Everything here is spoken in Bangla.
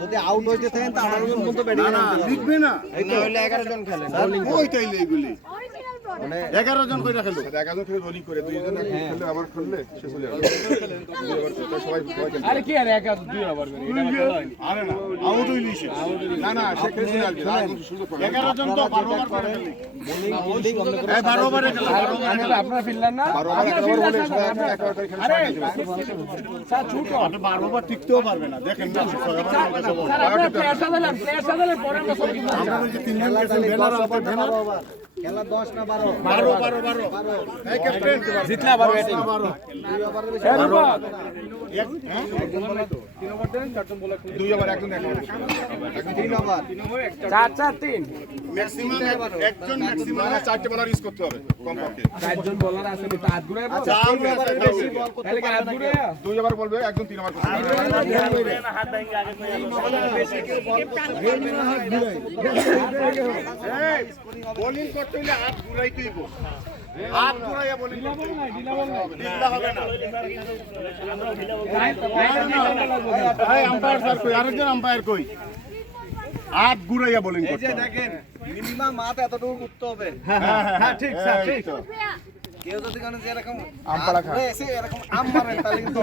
যদি আউট হইতে থাকেন তো 18 জন পর্যন্ত ব্যাটিং লিখবে না, এই তো হইলে 11 জন খেলে ওই তো এইগুলি মানে 11 জন কইরা খেলে 11 জন খেলে রোলিং করে দুইজন খেলে আবার খেললে সে চলে যাবে সবাই আরে কি আর এক দুই ওভার করে এটা খেলা হয় আরে না আউট হইলি সে না না সে খেলে আসবে 11 জন তো 12 ওভার করে খেলে বোলিং এই 12 ওভারে খেলা 12 ওভারে খেলা আপনারা ফিল্ডার না 12 ওভার একটা ওভার হলে সবাই এক ওভার খেলে আরে স্যার ছোট আপনি 12 ওভার টিকতেও পারবে না দেখেন না স্যার আপনারা প্লেয়ার সাজালে পরে আমরা যে তিনজন গেছেন ব্যানার আছে ব্যানার খেলা 10 না 12 এই ক্যাপ্টেন জিতলা 12 ব্যাটিং 12 দুই ওভারের বেশি 12 এক তিন ওভার দেন চারজন বলার দুই ওভার একজন তিন ওভার 4-4-3 ম্যাক্সিমাম একজন ম্যাক্সিমাম চারটি বলার ইউজ করতে হবে কমপক্ষে চারজন বলার আছে তো হাত ঘুরায় আচ্ছা তিন ওভারে বেশি বল করতে পারে হাত ঘুরায় দুই ওভার বলবে একজন তিন ওভার করতে পারবে হাত ভাঙে আগে বেশি কেউ বল করতে পারবে না হাত ঘুরায় বোলিং করতে হলে হাত ঘুরাইতেই বল হাত ঘুরাইয়া বোলিং করতে ঢিলা হবে না এই আম্পায়ার স্যার কই আরেকজন আম্পায়ার কই হাত ঘুরাইয়া বোলিং করতে এই যে দেখেন মিনিমাম হাত এতটুকু করতে হবে হ্যাঁ ঠিক স্যার ঠিক কেউ যদি কোন যে এরকম আম্পায়ার খায় এরকম আম মারেন তাহলে কিন্তু